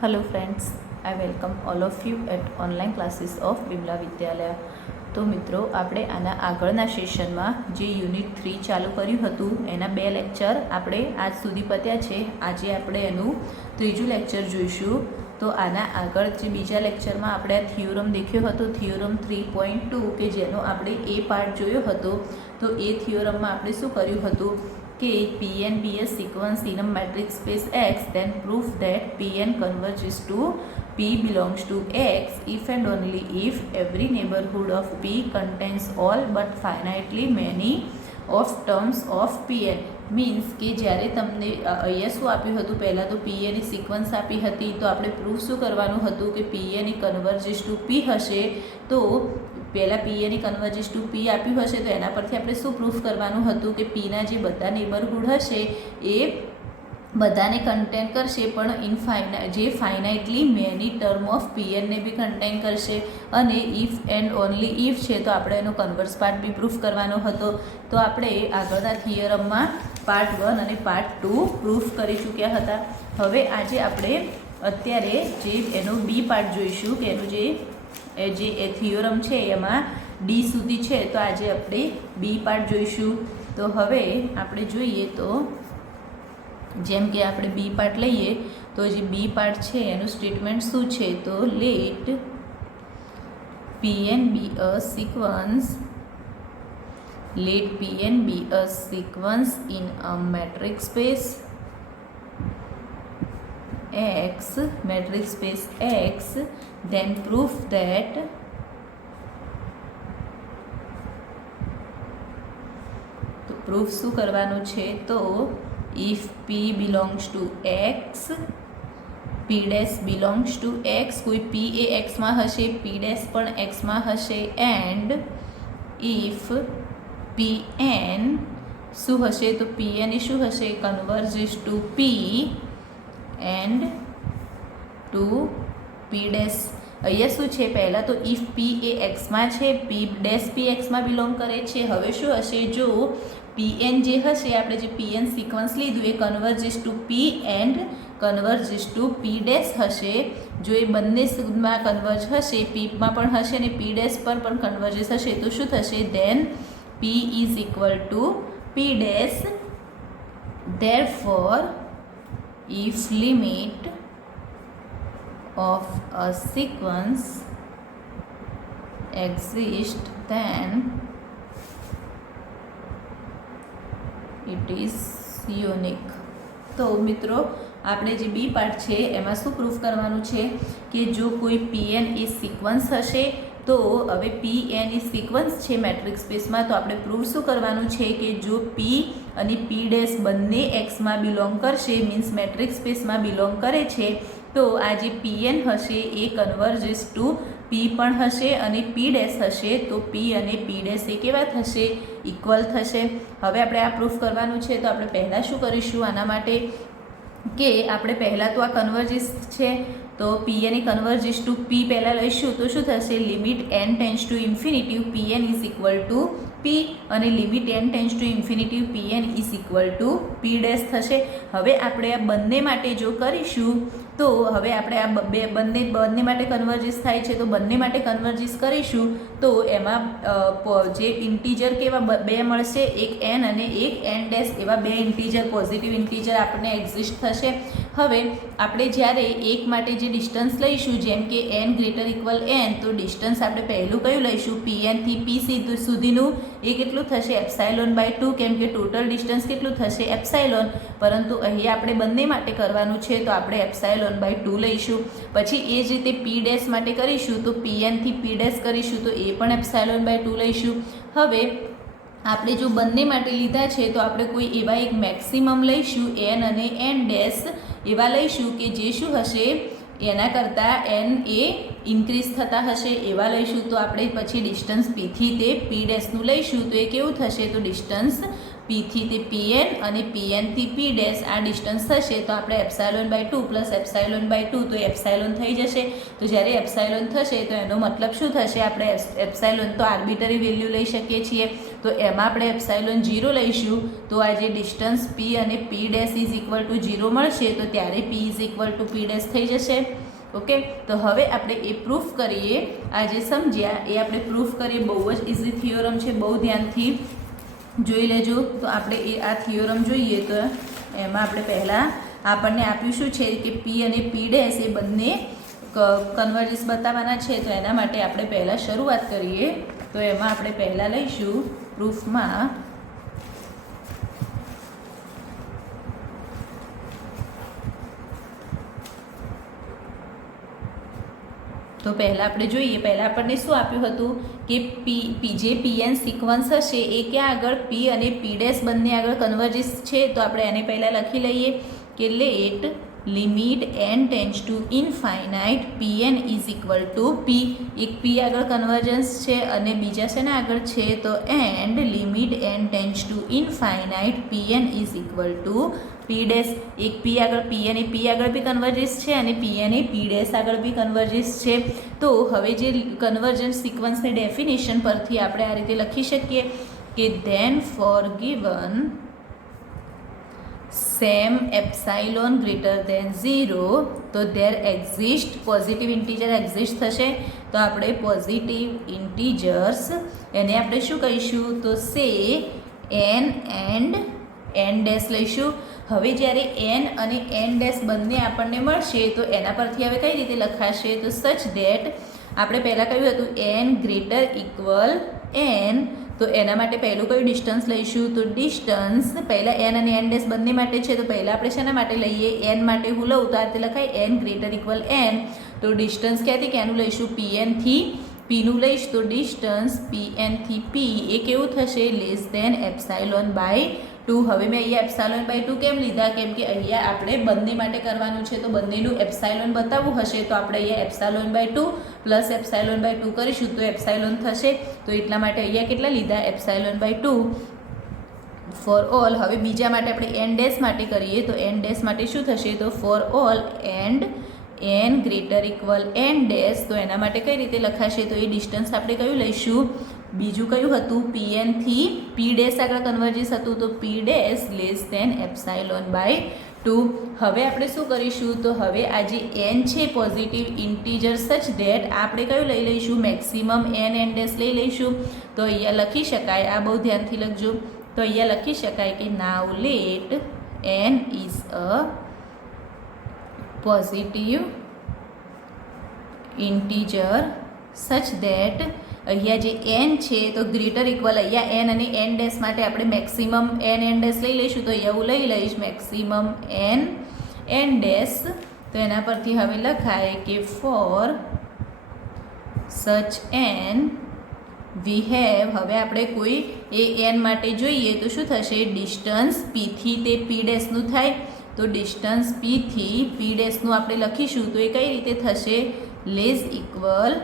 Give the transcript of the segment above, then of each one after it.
Hello friends, I welcome all of you at online classes of બિમલા વિદ્યાલય. તો મિત્રો આપણે આના આગળના સેશનમાં જે યુનિટ 3 ચાલુ કર્યું હતું એના 2 લેક્ચર આપણે આજ સુધી પત્યા છે. આજે આપણે એનું ત્રીજું લેક્ચર જોઈશું. તો આના આગળ જે બીજા લેક્ચરમાં આપણે આ થિયોરમ દેખ્યો હતો, થિયોરમ 3.2 કે જેનો આપણે એ પાર્ટ જોયો હતો. તો એ થિયોરમમાં આપણે શું કર્યું હતું કે Pn be a sequence in a matrix space X, then prove that Pn converges to P belongs to X if and only if every neighborhood of P contains all but finitely many of terms of Pn. Means કે જ્યારે તમને અહીંયા શું આપ્યું હતું, પહેલાં તો Pnની sequence આપી હતી. તો આપણે પ્રૂફ શું કરવાનું હતું કે Pn કન્વર્જિસ ટુ P હશે. તો પહેલાં Pn કન્વર્જિસ ટુ P આપ્યું હશે તો એના પરથી આપણે શું પ્રૂફ કરવાનું હતું કે Pના જે બધા નેબરહુડ હશે એ બધાને કન્ટેન કરશે, પણ જે ફાઇનાઇટલી મેની ટર્મ ઓફ Pnને બી કન્ટેન કરશે. અને ઇફ એન્ડ ઓનલી ઇફ છે તો આપણે એનો કન્વર્સ પાર્ટ બી પ્રૂફ કરવાનો હતો. તો આપણે આગળના થિયરમમાં પાર્ટ 1 અને પાર્ટ 2 પ્રૂફ કરી ચૂક્યા હતા. હવે આજે આપણે અત્યારે જે એનો બી પાર્ટ જોઈશું કે એનું જે થિયોરમ છે એમાં ડી સુધી છે. તો આજે આપણે બી પાર્ટ જોઈશું. તો હવે આપણે જોઈએ તો જેમ કે આપણે બી પાર્ટ લઈએ તો જે બી પાર્ટ છે એનું સ્ટેટમેન્ટ શું છે, તો let Pn be a sequence, let Pn be a sequence in a matrix space X, matrix space X, then prove that તો પ્રૂફ શું કરવાનું છે, તો if P belongs to X, P dash belongs to X, કોઈ P એ X માં હશે, P dash પણ X માં હશે, and if Pn શું હશે, તો Pn એ શું હશે, converges to P and to P dash. અહીંયા શું છે, પહેલાં તો ઇફ P એ Xમાં છે, P dash P Xમાં બિલોંગ કરે છે. હવે શું હશે, જો Pn જે હશે, આપણે જે Pn સિક્વન્સ લીધું એ converges to P and converges to P dash હશે. જો એ બંને માં કન્વર્જ હશે, Pમાં પણ હશે અને P ડેશ પર પણ કન્વર્જિસ હશે, તો શું થશે, દેન P is equal to P dash. Therefore if limit of a sequence exist then it is unique. તો મિત્રો આપણે જે બી પાર્ટ છે એમાં શું પ્રૂફ કરવાનું છે કે જો કોઈ Pn એ સિક્વન્સ હશે, તો હવે Pn એ સિક્વન્સ છે મેટ્રિક્સ સ્પેસમાં, તો આપણે પ્રૂફ શું કરવાનું છે કે જો P અને P ડેશ બંને Xમાં બિલોંગ કરશે, મીન્સ મેટ્રિક્સ સ્પેસમાં બિલોંગ કરે છે, તો આ જે Pn હશે એ કન્વર્જિસ ટુ P પણ હશે અને P ડેશ હશે. તો P અને P ડેશ એ કેવા થશે, ઇક્વલ થશે. હવે આપણે આ પ્રૂફ કરવાનું છે. તો આપણે પહેલાં શું કરીશું આના માટે કે આપણે પહેલાં તો આ કન્વર્જિસ છે, તો Pn A converges to P પહેલાં લઈશું. તો શું થશે, limit n tense to infinity Pn is equal to P અને limit n tense to infinity Pn is equal to P dash થશે. હવે આપણે આ બંને માટે જો કરીશું તો હવે આપણે આ બંને માટે કન્વર્જિસ થાય છે, તો બંને માટે કન્વર્જિસ કરીશું તો એમાં જે ઇન્ટીજર કેવા બે મળશે, એક n અને એક n ડેશ, એવા બે ઇન્ટીજર પોઝિટિવ ઇન્ટીજર આપણને એક્ઝિસ્ટ થશે. હવે આપણે જ્યારે એક માટે જે ડિસ્ટન્સ લઈશું, જેમ કે n ગ્રેટર ઇક્વલ n, તો ડિસ્ટન્સ આપણે પહેલું કયું લઈશું, Pn થી P સુધીનું, એ કેટલું થશે, એપ્સાઇલોન બાય 2, કેમ કે ટોટલ ડિસ્ટન્સ કેટલું થશે, એપ્સાઇલોન. પરંતુ અહીંયા આપણે બંને માટે કરવાનું છે તો આપણે એપ્સાઇલોન બાય 2 લઈશું. પછી એ જ રીતે P ડેશ માટે કરીશું તો Pn થી P ડેશ કરીશું તો એ પણ એપ્સાઇલોન બાય 2 લઈશું. હવે આપણે જો બંને માટે લીધા છે તો આપણે કોઈ એવા એક મેક્સિમમ લઈશું, n અને n ડેશ એવા લઈશું કે જે શું હશે, એના કરતાં n એ ઇન્ક્રીઝ થતા હશે, એવા લઈશું. તો આપણે પછી ડિસ્ટન્સ P થી તે P ડેશનું લઈશું તો એ કેવું થશે, તો ડિસ્ટન્સ P થી તે Pn અને Pn થી P ડેશ આ ડિસ્ટન્સ થશે. તો આપણે epsilon by 2 plus epsilon by 2, તો એપ્સાઇલોન થઈ જશે. તો જ્યારે એપ્સાઇલોન થશે તો એનો મતલબ શું થશે, આપણે એપ્સાઇલોન તો આર્બિટરી વેલ્યુ લઈ શકીએ છીએ. તો તો એમાં આપણે એપ્સાઇલોન 0 લઈશું તો આ જે ડિસ્ટન્સ પી અને પી ડેશ ઇઝ ઇક્વલ ટુ 0 મળશે તો ત્યારે પી is equal to P dash થઈ જશે. ઓકે, તો હવે આપણે એ પ્રૂફ કરીએ. આ જે સમજ્યા એ આપણે પ્રૂફ કરીએ. બહુ જ ઇઝી થિયોરમ છે, બહુ ધ્યાનથી જોઈ લેજો. તો આપણે આ થિયોરમ જોઈએ તો એમાં આપણે પહેલાં આપણને આપ્યું શું છે કે પી અને પી ડેશ એ બંને કન્વર્જન્સ બતાવવાના છે. તો એના માટે આપણે પહેલાં શરૂઆત કરીએ. તો એમાં આપણે પહેલાં લઈશું પ્રૂફમાં તો પહેલાં આપણે જોઈએ. પહેલાં આપણને શું આપ્યું હતું કે જે પીએન સિક્વન્સ હશે એ ક્યાં આગળ પી અને પી ડેશ બંને આગળ કન્વર્જન્સ છે. તો આપણે એને પહેલાં લખી લઈએ કે let limit N tends to infinite P N is equal to P. એક પી આગળ કન્વર્જન્સ છે અને બીજા શેના આગળ છે તો and limit N tends to infinite P N is equal to P dash. એક પી આગળ પી અને પી આગળ બી કન્વર્જન્સ છે અને પી અને પી ડેશ આગળ બી કન્વર્જન્સ છે. તો હવે જે કન્વર્જન્સ સિક્વન્સની ડેફિનેશન પરથી આપણે આ રીતે લખી શકીએ કે then for given same epsilon greater than 0 તો there exist positive integer exist થશે. તો આપણે પોઝિટિવ ઇન્ટીજર્સ એને આપણે શું કહીશું તો સે એન એન્ડ એન ડેશ લઈશું. હવે જ્યારે એન અને એન ડેશ બંને આપણને મળશે તો એના પરથી હવે કઈ રીતે લખાશે તો સચ ધેટ આપણે પહેલાં કહ્યું હતું એન ગ્રેટર ઇક્વલ એન. તો એના માટે પહેલું કયું ડિસ્ટન્સ લઈશું તો ડિસ્ટન્સ પહેલાં એન અને એન ડેશ બંને માટે છે. તો પહેલાં આપણે શેના માટે લઈએ એન માટે હું લઉં તો આ રીતે લખાય એન ગ્રેટર ઇક્વલ એન. તો ડિસ્ટન્સ ક્યાંથી ક્યાંનું લઈશું પી એનથી પીનું લઈશ તો ડિસ્ટન્સ પી એનથી પી એ કેવું થશે લેસ દેન એપ્સાઇલોન બાય 2. હવે મેં અહીંયા એપ્સાઇલોન બાય 2 કેમ લીધા કેમ કે અહીંયા આપણે બંને માટે કરવાનું છે તો બંનેનું એપ્સાઇલોન બતાવવું હશે તો આપણે અહીંયા epsilon by 2 plus epsilon by 2 કરીશું તો એપ્સાઇલોન થશે. તો એટલા માટે અહીંયા કેટલા લીધા એપ્સાઇલોન બાય 2 ફોર ઓલ. હવે બીજા માટે આપણે એન ડેશ માટે કરીએ તો એન ડેશ માટે શું થશે તો for all and n greater equal n dash. તો એના માટે કઈ રીતે લખાશે તો એ ડિસ્ટન્સ આપણે કયું લઈશું બીજું કયું હતું પી એનથી પી ડેશ આગળ કન્વર્જન્સ હતું તો p dash less than epsilon by 2. હવે આપણે શું કરીશું તો હવે આ જે એન છે પોઝિટિવ ઇન્ટીજર સચ ધેટ આપણે કયું લઈ લઈશું મેક્સિમમ એન એન ડેશ લઈ લઈશું. તો અહીંયા લખી શકાય આ બહુ ધ્યાનથી લખજો. તો અહીંયા લખી શકાય કે now let n is a positive integer such that અહીંયા જે એન છે તો ગ્રેટર ઇક્વલ અહીંયા એન અને એન ડેશ માટે આપણે મેક્સિમમ એન એન ડેશ લઈ લઈશું. તો અહીંયા હું લઈ લઈશ મેક્સિમમ એન એન ડેશ. તો એના પરથી હવે લખાય કે ફોર સચ એન વી હેવ. હવે આપણે કોઈ એ એન માટે જોઈએ તો શું થશે ડિસ્ટન્સ પીથી તે પી ડેશનું થાય. તો ડિસ્ટન્સ પીથી પી ડેશનું આપણે લખીશું તો એ કઈ રીતે થશે લેસ ઇક્વલ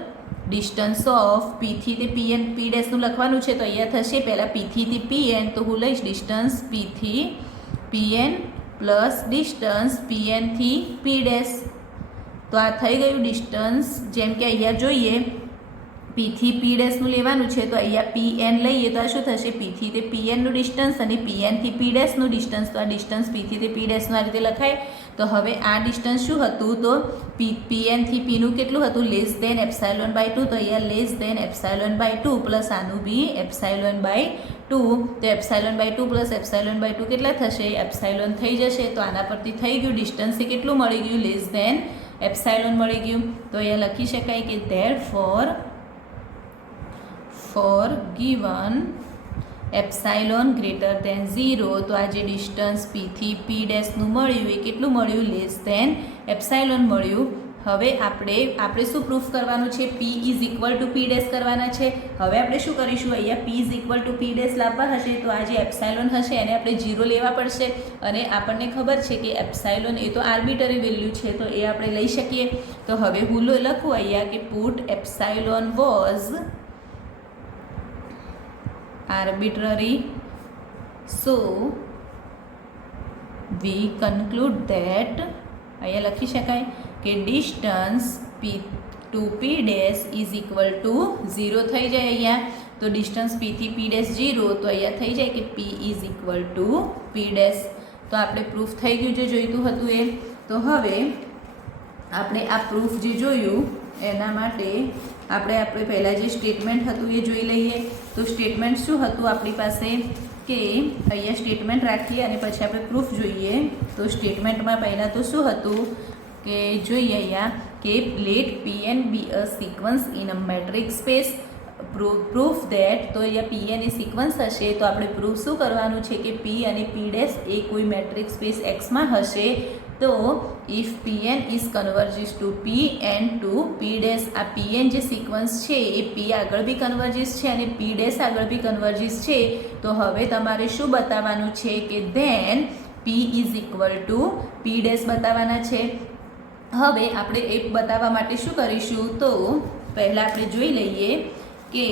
ડિસ્ટન્સ ઓફ પીથી તે પી એન પી ડેશનું લખવાનું છે તો અહીંયા થશે પહેલાં પીથી તે પી એન તો હું લઈશ ડિસ્ટન્સ પીથી P N plus distance P એનથી પી ડેશ. તો આ થઈ ગયું ડિસ્ટન્સ. જેમ કે અહીંયા જોઈએ પીથી પી ડેશનું લેવાનું છે તો અહીંયા પી એન લઈએ તો આ શું થશે પીથી તે પી એનનું ડિસ્ટન્સ અને પી એનથી પી ડેશનું ડિસ્ટન્સ. તો આ ડિસ્ટન્સ પીથી તે પી ડેશનું આ રીતે લખાય. તો હવે આ ડિસ્ટન્સ શું હતું તો પી એનથી પીનું કેટલું હતું લેસ દેન એપ્સાઇલોન બાય 2. તો અહીંયા less than epsilon by 2 plus આનું બી એપ્સાઇલોન બાય 2. તો epsilon by 2 plus epsilon by 2 કેટલા થશે એપ્સાઇલોન થઈ જશે. તો આના પરથી થઈ ગયું ડિસ્ટન્સ એ કેટલું મળી ગયું લેસ દેન એપ્સાઇલોન મળી ગયું. તો અહીંયા લખી શકાય કે there four given epsilon greater than 0 તો આ જે ડિસ્ટન્સ પીથી પી ડેશનું મળ્યું એ કેટલું મળ્યું લેસ દેન એપ્સાઇલોન મળ્યું. હવે આપણે શું પ્રૂફ કરવાનું છે પી is equal to P dash કરવાના છે. હવે આપણે શું કરીશું અહીંયા પી is equal to P dash લાવવા હશે તો આ જે એપ્સાઇલોન હશે એને આપણે 0 લેવા પડશે અને આપણને ખબર છે કે એપ્સાઇલોન એ તો આર્બિટરી વેલ્યુ છે તો એ આપણે લઈ શકીએ. તો હવે હું લખું અહીંયા કે put epsilon was arbitrary, so we conclude that અહીંયા લખી શકાય કે distance p to P dash is equal to 0 થઈ જાય અહીંયા. તો ડિસ્ટન્સ પીથી પી ડેશ 0, તો અહીંયા થઈ જાય કે પી is equal to P dash. તો આપણે પ્રૂફ થઈ ગયું જે જોઈતું હતું એ. તો હવે આપણે આ પ્રૂફ જે જોયું એના માટે આપણે પહેલાં જે સ્ટેટમેન્ટ હતું એ જોઈ લઈએ. તો સ્ટેટમેન્ટ શું હતું આપણી પાસે કે અહીંયા સ્ટેટમેન્ટ રાખીએ અને પછી આપણે પ્રૂફ જોઈએ. તો સ્ટેટમેન્ટમાં પહેલાં તો શું હતું કે જોઈએ અહીંયા કે let p n be a sequence in a metric space. Proof that, તો અહીંયા પી એન એ સિક્વન્સ હશે તો આપણે પ્રૂફ શું કરવાનું છે કે પી અને પી ડેશ એ કોઈ મેટ્રિક સ્પેસ એક્સમાં હશે. તો if P N is converges to P N to P dash, આ પી એન જે સિક્વન્સ છે એ પી આગળ બી કન્વર્જિસ છે અને પી ડેશ આગળ બી કન્વર્જિસ છે. તો હવે તમારે શું બતાવવાનું છે કે then P is equal to P dash બતાવવાના છે. હવે આપણે એ બતાવવા માટે શું કરીશું, તો પહેલાં આપણે જોઈ લઈએ કે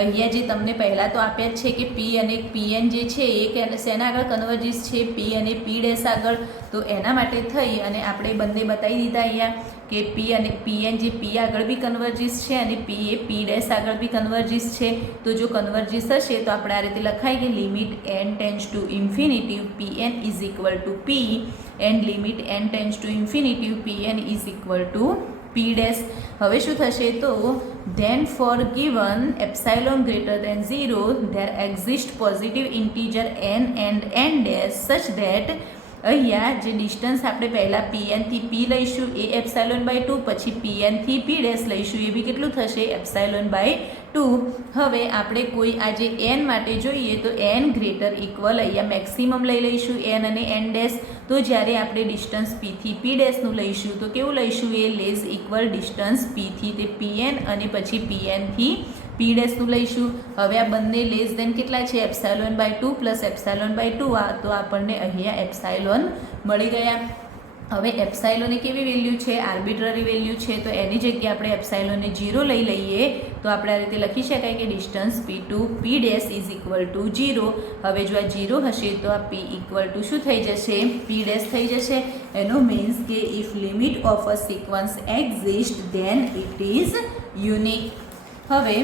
અહીંયા જે તમને પહેલાં તો આપ્યા જ છે કે પી અને પી એન જે છે એ શેના આગળ કન્વર્જિસ છે, પી અને પી ડેશ આગળ. તો એના માટે થઈ અને આપણે બંને બતાવી દીધા અહીંયા કે પી અને પી એન જે પી આગળ બી કન્વર્જિસ છે અને પી એ પી ડેશ આગળ બી કન્વર્જિસ છે. તો જો કન્વર્જિસ હશે તો આપણે આ રીતે લખાય કે limit N tends to infinity p N is equal to p and limit N tends to infinity p N is equal to P dash. હવે શું થશે, તો then for given epsilon greater than 0 there exist positive integer n and n dash such that અહીંયા જે distance આપણે પહેલાં પી એનથી પી લઈશું એ એપ્સાઇલોન બાય 2, પછી પી એનથી પી ડેશ લઈશું એ બી કેટલું થશે એપ્સાઇલોન બાય 2. હવે આપણે કોઈ આ જે એન માટે જોઈએ તો એન ગ્રેટર ઇક્વલ અહીંયા મેક્સિમમ લઈ લઈશું એન અને એન ડેશ. તો જ્યારે આપણે ડિસ્ટન્સ પીથી પી ડેશનું લઈશું તો કેવું લઈશું એ લેસ ઇક્વલ ડિસ્ટન્સ પીથી તે પી એન અને પછી પી એનથી પી ડેશનું લઈશું. હવે આ બંને લેસ દેન કેટલા છે epsilon by 2 plus epsilon by 2, તો આપણને અહીંયા એપ્સાઇલોન મળી ગયા. હવે એપ્સાઇલોન એ કેવી વેલ્યુ છે, આર્બિટ્રરી વેલ્યુ છે. તો એની જગ્યાએ આપણે એપ્સાઇલોનને 0 લઈ લઈએ તો આપણે આ રીતે લખી શકાય કે distance p to P dash is equal to 0. હવે જો આ 0 હશે તો આ પી ઇક્વલ ટુ શું થઈ જશે, પી ડેશ થઈ જશે. એનો મીન્સ કે if limit of a sequence exist then it is unique. હવે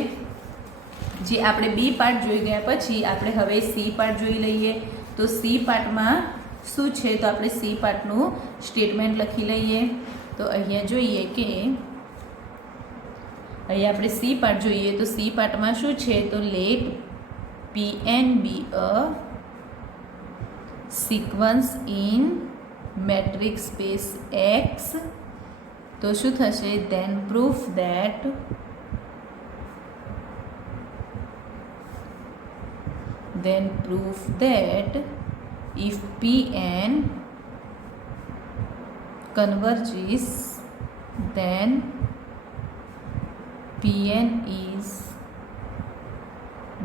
જે આપણે બી પાર્ટ જોઈ ગયા પછી આપણે હવે સી પાર્ટ જોઈ લઈએ. તો સી પાર્ટમાં શું છે, તો આપણે સી પાર્ટનું સ્ટેટમેન્ટ લખી લઈએ. તો અહીંયા જોઈએ કે અહીંયા આપણે સી પાર્ટ જોઈએ તો સી પાર્ટમાં શું છે, તો let p n be a sequence in metric space x. તો શું થશે, then proof that if Pn converges then Pn is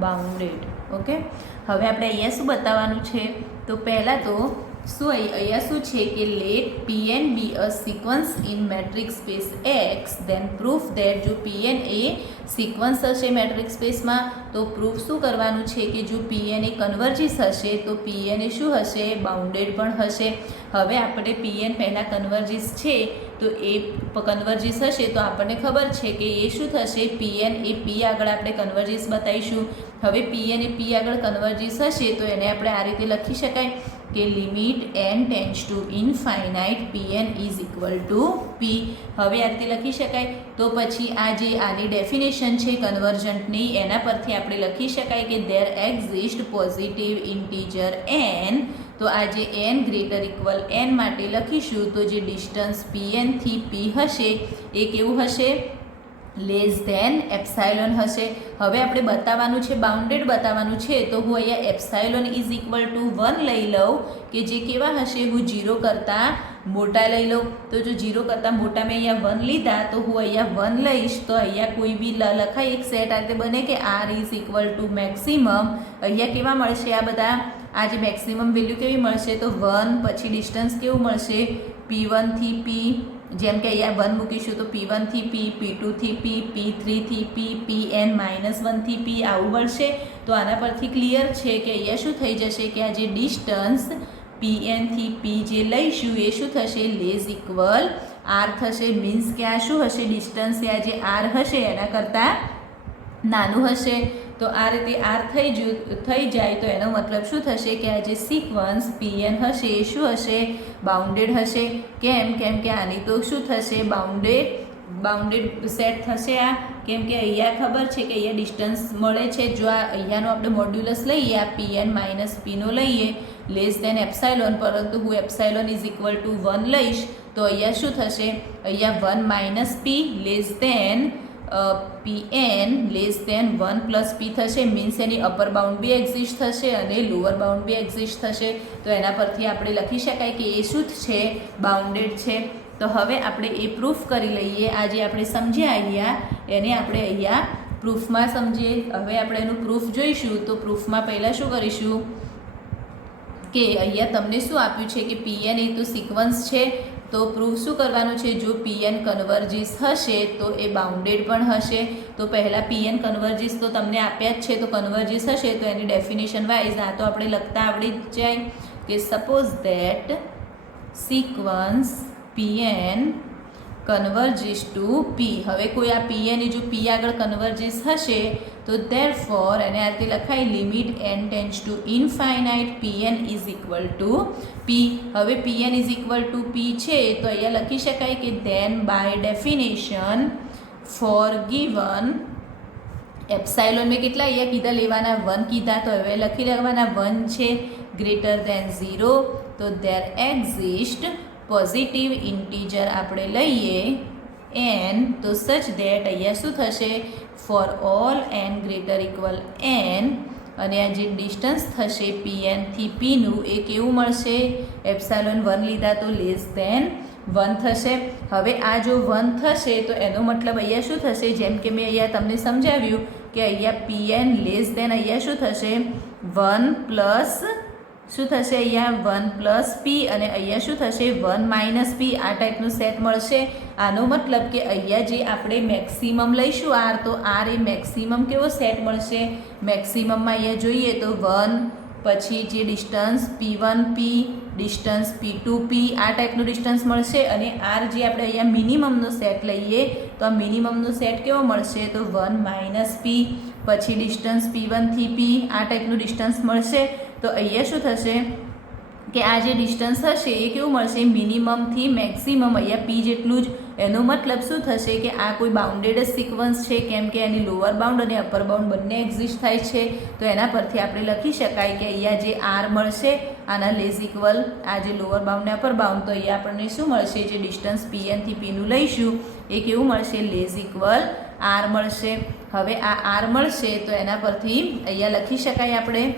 bounded. Okay, હવે આપણે અહીંયા શું બતાવવાનું છે, તો પહેલાં તો શું અહીંયા શું છે કે let p n be a sequence in metric space x then proof that જો પી એન એ સિક્વન્સ હશે મેટ્રિક સ્પેસમાં તો પ્રૂફ શું કરવાનું છે કે જો પી એન એ કન્વર્જિસ હશે તો પી એન એ શું હશે, બાઉન્ડેડ પણ હશે. હવે આપણે પી એન પહેલાં કન્વર્જિસ છે તો એ કન્વર્જિસ હશે તો આપણને ખબર છે કે એ શું થશે, પી એન એ પી આગળ આપણે કન્વર્જિસ બતાવીશું. હવે પી એન એ પી આગળ કન્વર્જિસ હશે તો એને આપણે આ રીતે લખી શકાય કે limit N tends to infinite P N is equal to P. હવે આ રીતે લખી શકાય. તો પછી આ જે આની ડેફિનેશન છે કન્વર્જન્ટની એના પરથી આપણે લખી શકાય કે there exist positive integer n. તો આ જે એન ગ્રેટર ઇક્વલ એન માટે લખીશું તો જે ડિસ્ટન્સ પી એનથી પી હશે એ કેવું હશે, લેસ ધેન એપ્સાઇલોન હશે. હવે આપણે બતાવવાનું છે, બાઉન્ડેડ બતાવવાનું છે. તો હું અહીંયા એપ્સાઇલોન ઇઝ ઇક્વલ ટુ 1 લઈ લઉં કે જે કેવા હશે, હું 0 કરતાં મોટા લઈ લઉં. તો જો 0 કરતાં મોટા મેં અહીંયા 1 લીધા તો હું અહીંયા 1 લઈશ તો અહીંયા કોઈ બી લખાય એક સેટ આ રીતે બને કે r is equal to maximum. અહીંયા કેવા મળશે આ બધા, આ જે મેક્સિમમ વેલ્યુ કેવી મળશે, તો 1 પછી ડિસ્ટન્સ કેવું મળશે, P1 થી P. જેમ કે અહીંયા 1 મૂકીશું તો P1 થી P, P2 થી P, P3 થી P, Pn -1 થી P આવું મળશે. તો આના પરથી ક્લિયર છે કે અહીંયા શું થઈ જશે કે આ જે ડિસ્ટન્સ Pn થી P જે લઈશું એ શું થશે, લેસ ઇક્વલ આર થશે. મીન્સ કે આ શું હશે, ડિસ્ટન્સ આ જે આર હશે એના કરતાં નાનું હશે તો આ રીતે આર થઈ જાય તો એનો મતલબ શું થશે કે આ જે સિક્વન્સ પીએન હશે એ શું હશે બાઉન્ડેડ હશે. કેમ કે આની તો શું થશે બાઉન્ડેડ સેટ થશે આ, કેમ કે અહીંયા ખબર છે કે અહીંયા ડિસ્ટન્સ મળે છે. જો આ અહીંયાનો આપણે મોડ્યુલસ લઈએ આ પીએન માઇનસ પીનો લઈએ લેસ દેન એપ્સાઇલોન, પરંતુ હું એપ્સાઇલોન ઇઝ ઇક્વલ ટુ 1 લઈશ તો અહીંયા શું થશે અહીંયા 1 minus P less than PN less than 1 plus P થશે. Means any upper bound be exist થશે અને લોઅર બાઉન્ડ બી એક્ઝિસ્ટ થશે. તો એના પરથી આપણે લખી શકાય કે એ શું છે બાઉન્ડેડ છે. તો હવે આપણે એ પ્રૂફ કરી લઈએ. આ જે આપણે સમજ્યા અહીંયા એને આપણે અહીંયા પ્રૂફમાં સમજીએ. હવે આપણે એનું પ્રૂફ જોઈશું. તો પ્રૂફમાં પહેલાં શું કરીશું કે અહીંયા તમને શું આપ્યું છે કે પીએન એ તો સિક્વન્સ છે. તો પ્રૂફ શું કરવાનું છે, જો પીએન કન્વર્જિસ હશે તો એ બાઉન્ડેડ પણ હશે. તો પહેલાં પીએન કન્વર્જિસ તો તમને આપ્યા જ છે, તો કન્વર્જિસ હશે તો એની ડેફિનેશન વાઇઝ આ તો આપણે લખતા આવડી જ જાય કે suppose that sequence PN converges to P. હવે કોઈ આ પીએન જો પી આગળ કન્વર્જિસ હશે તો ધેરફોર એને આ રીતે લખાય limit N tends to infinite PN is equal to P. હવે PN is equal to P છે તો અહીંયા લખી શકાય કે then by definition for given epsilon મેં કેટલા અહીંયા કીધા લેવાના 1 કીધા, તો હવે લખી લેવાના 1 છે ગ્રેટર દેન 0. તો ધેર એક્ઝિસ્ટ પોઝિટિવ ઇન્ટીજર આપણે લઈએ એન, તો સચ ધેટ અહીંયા શું થશે for all n greater equal n, અને આ જે ડિસ્ટન્સ થશે પીએનથી પીનું એ કેવું મળશે એપ્સાઇલોન 1 લીધા તો લેસ દેન 1 થશે. હવે આ જો 1 થશે તો એનો મતલબ અહીંયા શું થશે, જેમ કે મેં અહીંયા તમને સમજાવ્યું કે અહીંયા પીએન લેસ દેન અહીંયા શું થશે 1 પ્લસ શું થશે અહીંયા 1 પ્લસ પી, અને અહીંયા શું થશે 1 માઇનસ પી. આ ટાઈપનું સેટ મળશે. આનો મતલબ કે અહીંયા જે આપણે મેક્સિમમ લઈશું આર, તો આર એ મેક્સિમમ કેવો સેટ મળશે, મેક્સિમમમાં અહીંયા જોઈએ તો 1 પછી જે distance P1 P distance P2 P આ ટાઈપનું ડિસ્ટન્સ મળશે. અને આર જે આપણે અહીંયા મિનિમમનો સેટ લઈએ તો આ મિનિમમનો સેટ કેવો મળશે તો 1 માઇનસ પી, પછી ડિસ્ટન્સ P1 થી P આ ટાઈપનું ડિસ્ટન્સ મળશે. તો અહીંયા શું થશે કે આ જે ડિસ્ટન્સ હશે એ કેવું મળશે મિનિમમથી મેક્સિમમ અહીંયા પી જેટલું જ. એનો મતલબ શું થશે કે આ કોઈ બાઉન્ડેડ સિક્વન્સ છે, કેમ કે એની લોઅર બાઉન્ડ અને અપર બાઉન્ડ બંને એક્ઝિસ્ટ થાય છે. તો એના પરથી આપણે લખી શકાય કે અહીંયા જે આર મળશે આના લેઝ ઇક્વલ આ જે લોઅર બાઉન્ડ ને અપર બાઉન્ડ, તો અહીંયા આપણને શું મળશે જે ડિસ્ટન્સ પીએનથી પીનું લઈશું એ કેવું મળશે લેઝ ઇક્વલ આર મળશે. હવે આ આર મળશે તો એના પરથી અહીંયા લખી શકાય આપણે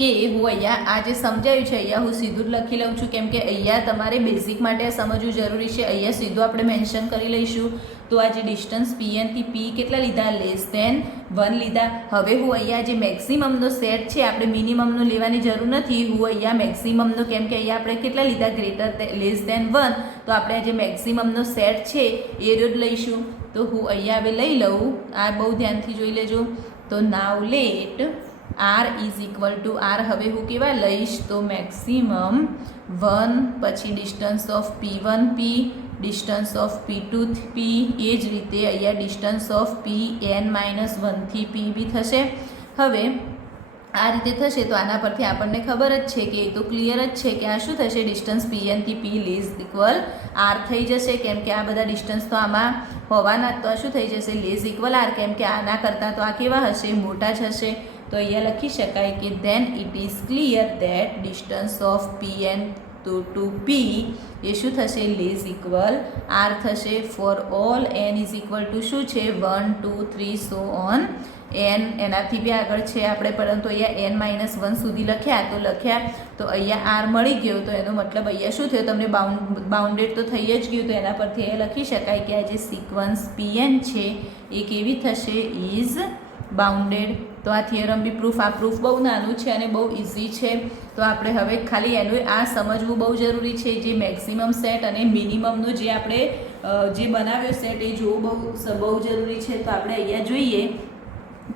કે હું અહીંયા આ જે સમજાવ્યું છે અહીંયા હું સીધું જ લખી લઉં છું, કેમ કે અહીંયા તમારે બેઝિક માટે આ સમજવું જરૂરી છે. અહીંયા સીધું આપણે મેન્શન કરી લઈશું. તો આ જે ડિસ્ટન્સ પીએનથી પી કેટલા લીધા લેસ દેન 1 લીધા. હવે હું અહીંયા જે મેક્સિમમનો સેટ છે આપણે મિનિમમનો લેવાની જરૂર નથી. હું અહીંયા મેક્સિમમનો, કેમ કે અહીંયા આપણે કેટલા લીધા ગ્રેટર લેસ દેન 1, તો આપણે જે મેક્સિમમનો સેટ છે એ જ લઈશું. તો હું અહીંયા હવે લઈ લઉં, આ બહુ ધ્યાનથી જોઈ લેજો. તો now let r is equal to r, હવે હું કેવા લઈશ તો મેક્સિમમ 1 પછી distance of P1 P distance of P2 P, એ જ રીતે અહીંયા ડિસ્ટન્સ ઓફ Pn માઇનસ 1 થી P બી થશે. હવે આ રીતે થશે તો આના પરથી આપણને ખબર જ છે કે એ તો ક્લિયર જ છે કે આ શું થશે ડિસ્ટન્સ પીએનથી પી લેઝ ઇક્વલ આર થઈ જશે, કેમ કે આ બધા ડિસ્ટન્સ તો આમાં હોવાના. તો આ શું થઈ જશે લેઝ ઇક્વલ આર, કેમ કે આના કરતાં તો આ કેવા હશે મોટા જ હશે. તો અહીંયા લખી શકાય કે then it is clear that distance of PN to P એ શું થશે લેઝ ઇક્વલ આર થશે for all N is equal to શું છે 1 2 3 સો ઓન એન. એનાથી બી આગળ છે આપણે, પરંતુ અહીંયા n-1 સુધી લખ્યા તો અહીંયા આર મળી ગયો. તો એનો મતલબ અહીંયા શું થયો તમને બાઉન્ડેડ તો થઈ જ ગયું. તો એના પરથી એ લખી શકાય કે આ જે સિક્વન્સ પીએન છે એ કેવી થશે ઇઝ બાઉન્ડેડ. તો આ થિયરમ બી પ્રૂફ, આ પ્રૂફ બહુ નાનું છે અને બહુ ઇઝી છે. તો આપણે હવે ખાલી એનું આ સમજવું બહુ જરૂરી છે, જે મેક્સિમમ સેટ અને મિનિમમનો જે આપણે જે બનાવ્યો સેટ એ જોવું બહુ જરૂરી છે. તો આપણે અહીંયા જોઈએ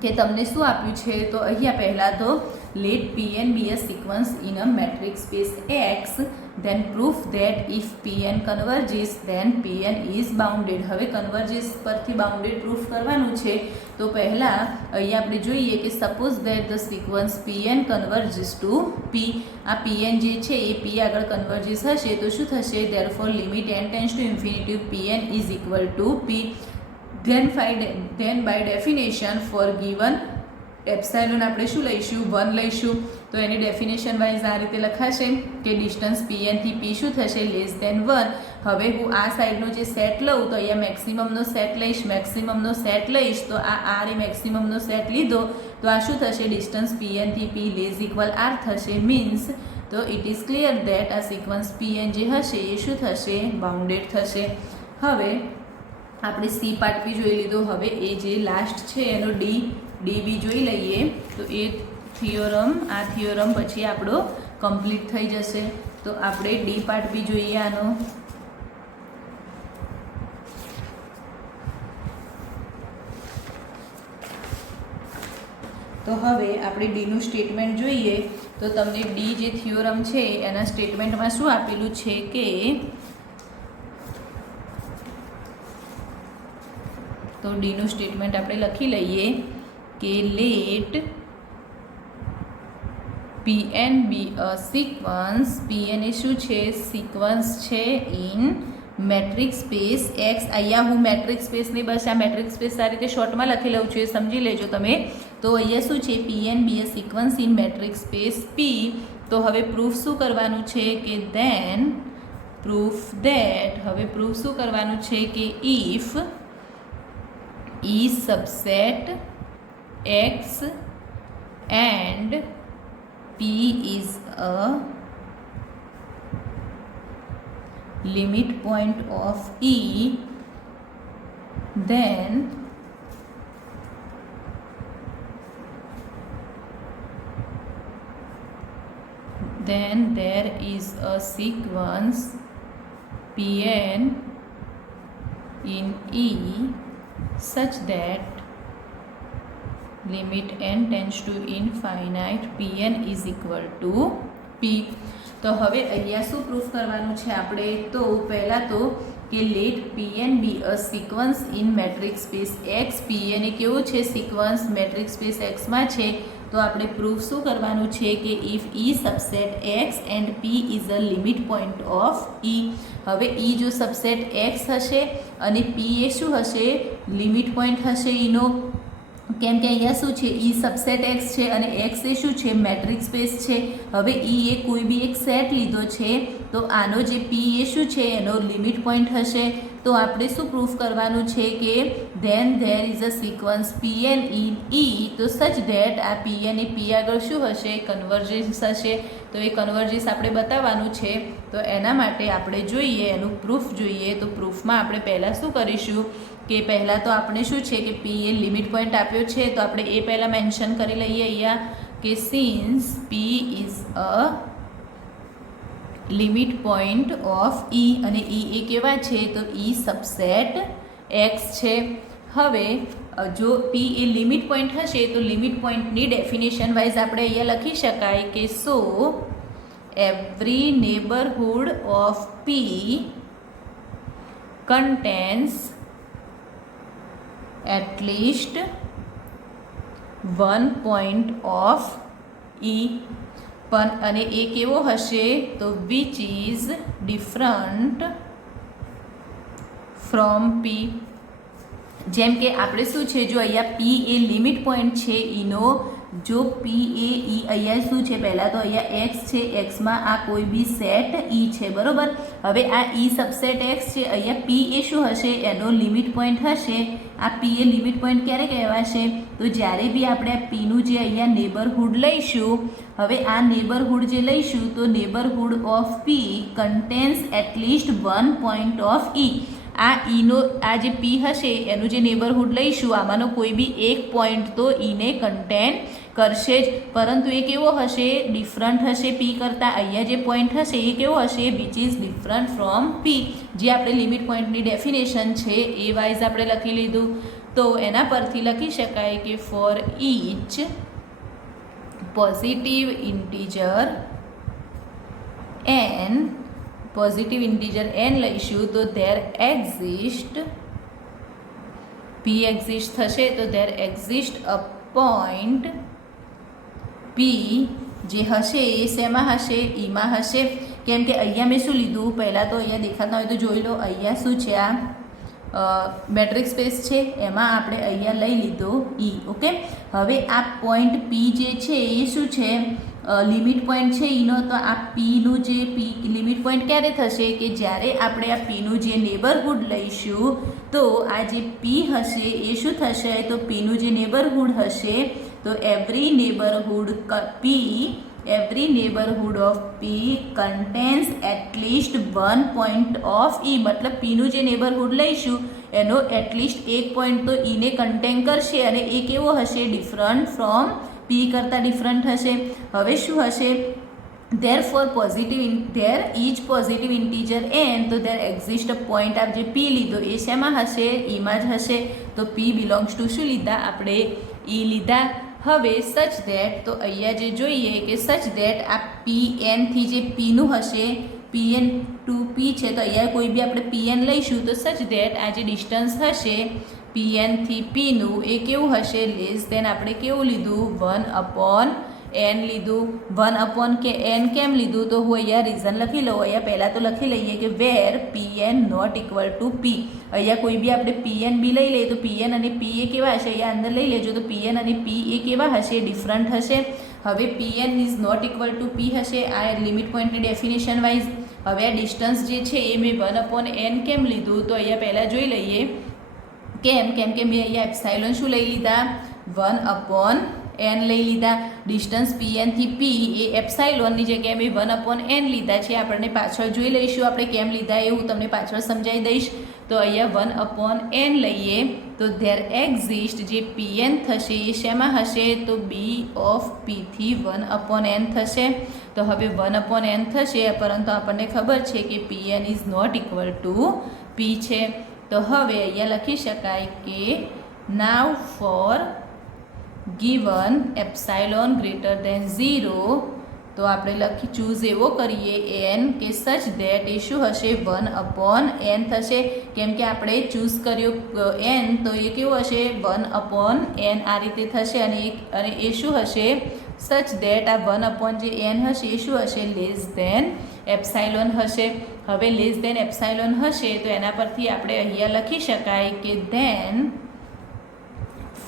કે તમને શું આપ્યું છે. તો અહીંયા પહેલાં તો let p n be a sequence in a metric space x, then proof that if Pn converges then Pn is bounded. હવે કન્વર્જિસ પરથી બાઉન્ડેડ પ્રૂફ કરવાનું છે. તો પહેલાં અહીંયા આપણે જોઈએ કે suppose that the sequence Pn converges to P. આ Pn જે છે એ P આગળ કન્વર્જિસ હશે તો શું થશે? therefore limit n tends to infinity Pn is equal to P. then by definition for given epsilon આપણે શું લઈશું? 1 લઈશું. તો એની ડેફિનેશન વાઇઝ આ રીતે લખાશે કે ડિસ્ટન્સ Pn થી P શું થશે? Less than 1. હવે હું આ સાઈડનો જે સેટ લઉં તો અહીંયા મેક્સિમમનો સેટ લઈશ. મેક્સિમમનો સેટ લઈશ તો આ આર એ મેક્સિમમનો સેટ લીધો તો આ શું થશે? ડિસ્ટન્સ Pn થી P લેસ ઇક્વલ આર થશે. મીન્સ તો ઇટ ઇઝ ક્લિયર ધેટ આ સિક્વન્સ Pn જે હશે એ શું થશે? બાઉન્ડેડ થશે. હવે આપણે સી પાર્ટ બી જોઈ લીધો. હવે એ જે લાસ્ટ છે એનો ડી બી જોઈ લઈએ. તો એ થિયોરમ, આ થિયોરમ પછી આપણો કમ્પ્લીટ થઈ જશે. તો આપણે ડી પાર્ટ બી જોઈએ આનો. તો હવે આપણે ડીનું સ્ટેટમેન્ટ જોઈએ. તો તમને ડી જે થિયોરમ છે એના સ્ટેટમેન્ટમાં શું આપેલું છે કે તો ડીનું સ્ટેટમેન્ટ આપણે લખી લઈએ કે let Pn be a sequence. Pn એ શું છે? સિક્વન્સ છે ઇન મેટ્રિક સ્પેસ એક્સ. અહીંયા હું મેટ્રિક સ્પેસ નહીં, બસ આ મેટ્રિક સ્પેસ આ રીતે શોર્ટમાં લખી લઉં છું, એ સમજી લેજો તમે. તો અહીંયા શું છે? Pn be a sequence in metric space P. તો હવે પ્રૂફ શું કરવાનું છે કે ધેન પ્રૂફ ધેટ, હવે પ્રૂફ શું કરવાનું છે કે if E subset X and P is a limit point of E, then there is a sequence Pn in E such that limit n tends to infinite Pn is equal to P. તો હવે અહીંયા શું proof કરવાનું છે આપણે? તો પહેલાં તો કે let Pn be a sequence in metric space x. Pn એ કેવું છે? સિક્વન્સ મેટ્રિક સ્પેસ એક્સમાં છે. તો આપણે પ્રૂફ શું કરવાનું છે કે if E subset x and P is a limit point of E. હવે E જો સબસેટ એક્સ હશે અને P એ શું હશે? લિમિટ પોઈન્ટ હશે એનો. કેમ કે અહીંયા શું છે? E સબસેટ એક્સ છે અને એક્સ એ શું છે? મેટ્રિક સ્પેસ છે. હવે E એ કોઈ બી એક સેટ લીધો છે તો આનો જે P એ શું છે? એનો લિમિટ પોઈન્ટ હશે. તો આપણે શું પ્રૂફ કરવાનું છે કે than there is a sequence Pn in E. તો સચ ધેટ આ Pn એ P આગળ શું હશે? કન્વર્જન્સ હશે. તો એ કન્વર્જન્સ આપણે બતાવવાનું છે. તો એના માટે આપણે જોઈએ, એનું પ્રૂફ જોઈએ. તો પ્રૂફમાં આપણે પહેલાં શું કરીશું કે પહેલાં તો આપણે શું છે કે P એ લિમિટ પોઈન્ટ આપ્યો છે તો આપણે એ પહેલાં મેન્શન કરી લઈએ અહીંયા કે since P is a limit point of E અને E એ કેવા છે? તો E સબસેટ એક્સ છે. હવે જો P એ લિમિટ પોઈન્ટ હશે તો લિમિટ પોઈન્ટની ડેફિનેશન વાઇઝ આપણે અહીંયા લખી શકાય કે so every neighbourhood of P contains at least one point of E. પણ અને એ કેવો હશે? તો which is different from P. જેમ કે આપણે શું છે? જો અહીંયા P એ લિમિટ પોઈન્ટ છે એનો, જો P એ E અહીંયા શું છે? પહેલાં તો અહીંયા X છે, Xમાં આ કોઈ બી સેટ E છે, બરાબર. હવે આ E સબસેટ X છે, અહીંયા P એ શું હશે? એનો લિમિટ પોઈન્ટ હશે. આ P એ લિમિટ પોઈન્ટ ક્યારે કહેવાશે? તો જ્યારે બી આપણે આ Pનું જે અહીંયા નેબરહુડ લઈશું, હવે આ નેબરહુડ જે લઈશું તો neighbourhood of P contains at least one point of E. આ ઈનો આ જે P હશે એનું જે નેબરહુડ લઈશું આમાંનો કોઈ બી એક પોઈન્ટ તો ઈને કન્ટેન કરશે જ. પરંતુ એ કેવો હશે? ડિફરન્ટ હશે P કરતાં. અહીંયા જે પોઈન્ટ હશે એ કેવો હશે? Which is different from P. જે આપણે લિમિટ પોઈન્ટની ડેફિનેશન છે એ વાઇઝ આપણે લખી લીધું. તો એના પરથી લખી શકાય કે for each positive integer n positive integer n લઈશું તો ધેર એક્ઝિસ્ટ p એક્ઝિસ્ટ થશે તો there exist a point p જે હશે એ શેમાં હશે ઈમાં હશે કેમ કે અહીંયા મેં શું લીધું પહેલાં તો અહીંયા દેખાતા હોય તો જોઈ લો અહીંયા શું છે આ મેટ્રિક સ્પેસ છે એમાં આપણે અહીંયા લઈ લીધો ઈ ઓકે હવે આ પોઈન્ટ પી જે છે એ શું છે લિમિટ પોઈન્ટ છે ઈનો તો આ પીનું જે પી લિમિટ પોઈન્ટ ક્યારે થશે કે જ્યારે આપણે આ પીનું જે નેબરહુડ લઈશું તો આ જે પી હશે એ શું થશે તો પીનું જે નેબરહુડ હશે તો every neighborhood of P contains at least one point of E मतलब P નું જે નેબરહુડ લઈશું એનો એટલીસ્ટ એક પોઈન્ટ તો ઈને કન્ટેન કરશે અને એ કેવો હશે ડિફરન્ટ ફ્રોમ P કરતાં ડિફરન્ટ હશે હવે શું હશે there is positive integer n તો there exist a point આપ જે P લીધો એ શેમાં હશે ઈમાં જ હશે તો P belongs to શું લીધા આપણે ઈ લીધા હવે સચ ધેટ તો અહીંયા જે જોઈએ કે સચ ધેટ આ PN થી જે Pનું હશે PN ટુ P છે તો અહીંયા કોઈ બી આપણે PN લઈશું તો સચ ધેટ આ જે ડિસ્ટન્સ હશે PN થી Pનું એ કેવું હશે લેસ દેન આપણે કેવું લીધું 1/n લીધું 1/n કેમ લીધું તો હું અહીંયા રીઝન લખી લઉં અહીંયા પહેલાં તો લખી લઈએ કે where PN not equal to P અહીંયા કોઈ બી આપણે PN બી લઈ લઈએ તો PN અને P એ કેવા હશે અહીંયા અંદર લઈ લેજો તો PN અને P એ કેવા હશે ડિફરન્ટ હશે હવે PN is not equal to P હશે આ લિમિટ પોઈન્ટની ડેફિનેશન વાઇઝ હવે આ ડિસ્ટન્સ જે છે એ મેં 1/n કેમ લીધું તો અહીંયા પહેલાં જોઈ લઈએ કેમ કે મેં અહીંયા એપ્સાઇલોન શું લઈ લીધા 1/n લઈ લીધા ડિસ્ટન્સ PN થી P એ એપ્સાઇલોનની જગ્યાએ મેં 1/n લીધા છે આપણને પાછળ જોઈ લઈશું આપણે કેમ લીધા એ હું તમને પાછળ સમજાવી દઈશ તો અહીંયા 1/n લઈએ તો ધેર એક્ઝિસ્ટ જે PN થશે એ શેમાં હશે તો B ઓફ P થી 1/n થશે તો હવે 1/n થશે પરંતુ આપણને ખબર છે કે PN is not equal to P છે તો હવે અહીંયા લખી શકાય કે now for given epsilon greater than 0 તો આપણે લખી ચૂઝ એવો કરીએ n કે સચ ધેટ એ શું હશે 1/n થશે કેમ કે આપણે ચૂઝ કર્યો n તો એ કેવું હશે 1/n આ રીતે થશે અને એ શું હશે સચ ધેટ આ 1/ જે n હશે એ શું હશે લેસ ધેન એપ્સાઇલોન હશે હવે લેસ ધેન એપ્સાઇલોન હશે તો એના પરથી આપણે અહીંયા લખી શકાય કે ધેન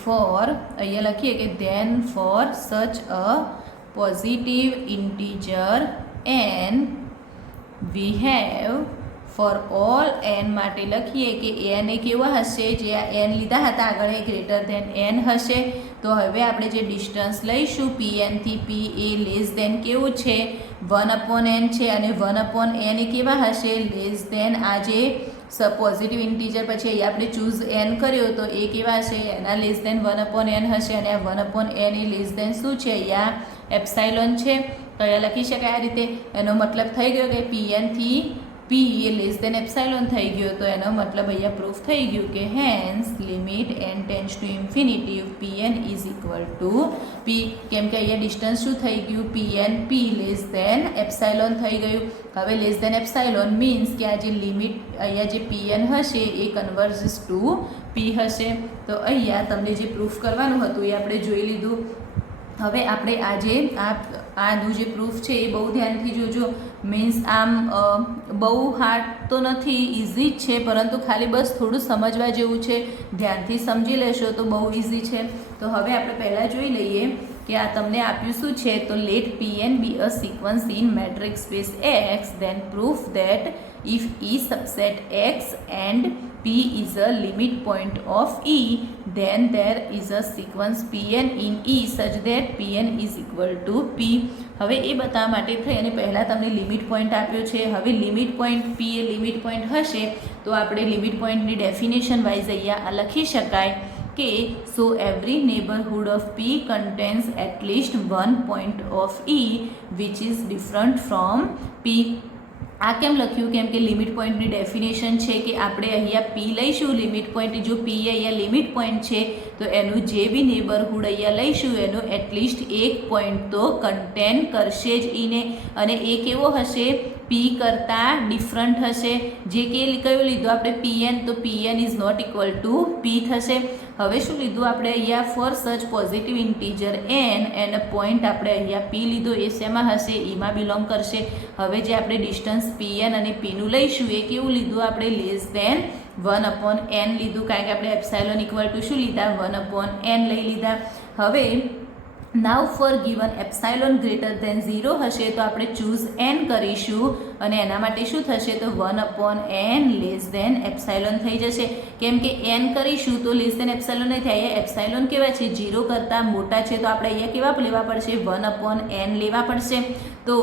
ફોર અહીંયા લખીએ કે ધેન ફોર સચ અ positive integer n we have for all n માટે લખીએ કે n એ કેવા હશે જે આ n લીધા હતા આગળ એ ગ્રેટર ધેન n હશે તો હવે આપણે જે ડિસ્ટન્સ લઈશું PN થી P એ લેસ ધેન કેવું છે 1/n છે અને 1/n એ કેવા હશે લેસ ધેન આ જે પોઝિટિવ ઇન્ટીજર પછી અહીંયા આપણે ચૂઝ n કર્યો તો એ કેવા હશે એના લેસ ધેન 1/n હશે અને આ 1/n એ લેસ ધેન શું છે અહીંયા એપ્સાઇલોન છે તો અહીંયા લખી શકાય આ રીતે એનો મતલબ થઈ ગયો કે PN થી P એ લેસ ધેન એપ્સાઇલોન થઈ ગયો તો એનો મતલબ અહીંયા પ્રૂફ થઈ ગયું કે hence limit n tends to infinity PN is equal to P કેમ કે અહીંયા ડિસ્ટન્સ શું થઈ ગયું PN P less than epsilon થઈ ગયું હવે લેસ ધેન એપ્સાઇલોન મીન્સ કે આ જે લિમિટ અહીંયા જે PN હશે એ કન્વર્જિસ ટુ P હશે તો અહીંયા તમને જે પ્રૂફ કરવાનું હતું એ આપણે જોઈ લીધું હવે આપણે આજે આનું જે પ્રૂફ છે એ બહુ ધ્યાનથી જોજો મીન્સ આમ બહુ હાર્ડ તો નથી ઇઝી જ છે પરંતુ ખાલી બસ થોડું સમજવા જેવું છે ધ્યાનથી સમજી લેશો તો બહુ ઇઝી છે તો હવે આપણે પહેલાં જોઈ લઈએ કે આ તમને આપ્યું શું છે તો let PN be a sequence in metric space X then proof that if E subset X and P is a limit point of E then there is a sequence PN in E such that PN is equal to P હવે એ બતાવવા માટે થઈ અને પહેલાં તમને limit point આપ્યો છે હવે લિમિટ પોઈન્ટ P એ લિમિટ પોઈન્ટ હશે તો આપણે લિમિટ પોઈન્ટની ડેફિનેશન વાઇઝ અહીંયા આ લખી શકાય કે so every neighbourhood of P contains at least one point of E which is different from P આ કેમ લખ્યું કેમ કે લિમિટ પોઈન્ટની ડેફિનેશન છે કે આપણે અહીંયા P લઈશું લિમિટ પોઈન્ટ જો P અહીંયા લિમિટ પોઈન્ટ છે તો એનું જે બી નેબરહુડ અહીંયા લઈશું એનો એટલીસ્ટ એક પોઈન્ટ તો કન્ટેન કરશે જ ઈને અને એ કેવો હશે પી કરતાં ડિફરન્ટ હશે. જે કે કયું લીધું આપણે પીએન, તો PN is not equal to P થશે. હવે શું લીધું આપણે અહીંયા for such positive integer N and point આપણે અહીંયા પી લીધો, એ શેમાં હશે, ઈમાં બિલોંગ કરશે. હવે જે આપણે ડિસ્ટન્સ પીએન અને પીનું લઈશું એ કેવું લીધું આપણે, લેસ ધેન 1/n લીધું, કારણ કે આપણે એપ્સાઇલોન ઇક્વલ ટુ શું લીધા, 1/n લઈ લીધા. હવે now for given epsilon greater than 0 હશે તો આપણે ચૂઝ n કરીશું અને એના માટે શું થશે, તો 1/n લેસ ધેન એપ્સાઇલોન થઈ જશે. કેમ કે n કરીશું તો લેસ ધેન એપ્સાઇલોન નહીં થાય. અહીંયા એપ્સાઇલોન કેવા છે, 0 કરતાં મોટા છે, તો આપણે અહીંયા કેવા લેવા પડશે, 1/n લેવા પડશે. તો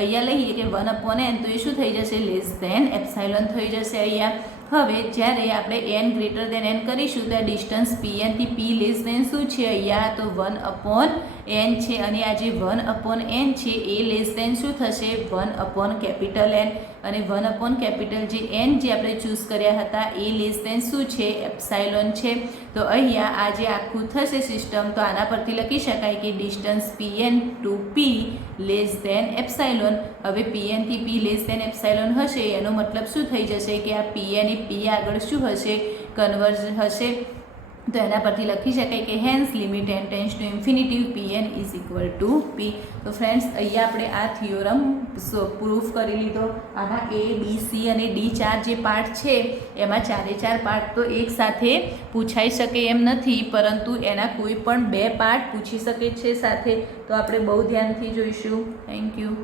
અહીંયા લઈએ કે 1/n, તો એ શું થઈ જશે, લેસ ધેન એપ્સાઇલોન થઈ જશે અહીંયા. હવે જ્યારે આપણે n ગ્રેટર ધેન n કરીશું તો આ ડિસ્ટન્સ pn થી p લેસ ધેન શું છે અહીંયા, તો 1/n છે. અને આ જે 1/n છે એ લેસ ધેન શું થશે, 1/N. અને 1/capital જે n જે આપણે ચૂઝ કર્યા હતા એ લેસ ધેન શું છે, એપ્સાઇલોન છે. તો અહીંયા આ જે આખું થશે સિસ્ટમ, તો આના પરથી લખી શકાય કે distance pn to p less than epsilon. હવે pn થી p લેસ ધેન એપ્સાઇલોન હશે એનો મતલબ શું થઈ જશે કે આ pn એ p આગળ શું હશે, કન્વર્જ હશે. તો એના પરથી લખી શકાય કે hence limit n tends to infinity pn is equal to p. તો ફ્રેન્ડ્સ અહીંયા આપણે આ થિયોરમ પ્રૂફ કરી લીધો. આના a b c અને d 4 જે પાર્ટ છે એમાં 4 પાર્ટ તો એક સાથે પૂછાઈ શકે એમ નથી, પરંતુ એના કોઈ પણ 2 પાર્ટ પૂછી શકે છે સાથે. તો આપણે બહુ ધ્યાનથી જોઈશું. Thank you.